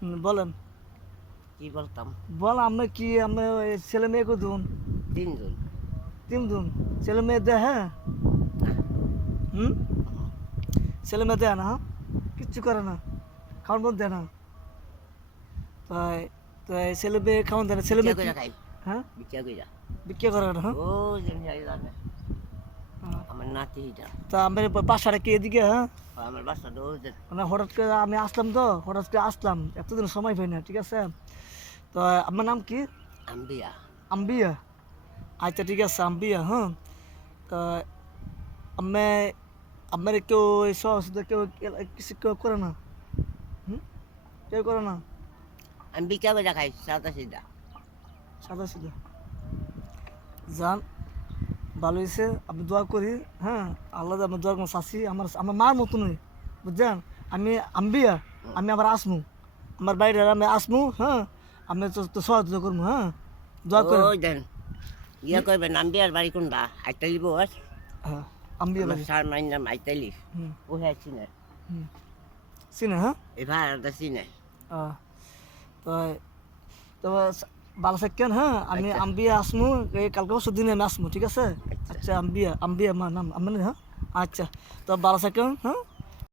বলেন। কি বলতাম? বল আমরা কি আমরা ছেলে মেয়ে কতজন? 3 জন। 3 জন। ছেলে মেয়ে দেয় হ্যাঁ? না। হুম? ছেলে মেয়ে দেয় না হ্যাঁ? কিচ্ছু করে না, খাওয়ান বন্ধ দেয় না। তাই তাই ছেলে মেয়ে খাওয়ান দেয় না, ছেলে ভিক্ষা মেয়ে কি কইরা খাই। হ্যাঁ ভিক্ষা কইরা। বিক্রি করে না হ্যাঁ? ও জানি জানে। হ্যাঁ। আমার নাতি এটা। তা আমার বাসাটা কি এদিকে হ্যাঁ? আমার বাসাটা ওদের। মানে হঠাৎ করে আমি আসলাম, তো হঠাৎ করে আসলাম, এতদিন সময় পাই না, ঠিক আছে? তো আমার নাম কি? আম্বিয়া। আম্বিয়া। আচ্ছা ঠিক আছে আম্বিয়া, হ্যাঁ। তা আমি আমার কেউ এই সহজে কেউ কিছু কেউ করে না, হুম, কেউ করে না, আমি ভিক্ষা কইরা খাই সাদা সিধা। সাদা সিধা। যান, ভালো হয়েছে, আমি দোয়া করি, হ্যাঁ। আল্লাহ আমি দোয়া করবো, চাষি আমার আমার মার মতনই, বুঝছেন? আমি আম্বিয়া, হুম। আমি আবার আসমু, আমার বাইরে আমি আসমু, হ্যাঁ। আমি তো সহযোগিতা করবো, হ্যাঁ। দোয়া করেন। ওই দেন ইয়া কইবেন আম্বিয়ার বাড়ি কোনটা? আইতালি বস। হ্যাঁ, আম্বিয়া আমার বাড়ি। স্যার মাইন নাম আইতালি। হুম ও হ্যাঁ চিনে। হুম, চিনে হ্যাঁ। এই ভাড়াটা চিনে। আহ, তো তো ভালো থাকেন, হ্যাঁ। আমি আচ্ছা আম্বিয়া আসমু, এই কালকে পরশু দিনে আমি আসমু, ঠিক আছে? আচ্ছা। আচ্ছা আম্বিয়া, আম্বিয়া মা নাম আমার, হ্যাঁ। আচ্ছা, তো ভালো থাকেন, হ্যাঁ।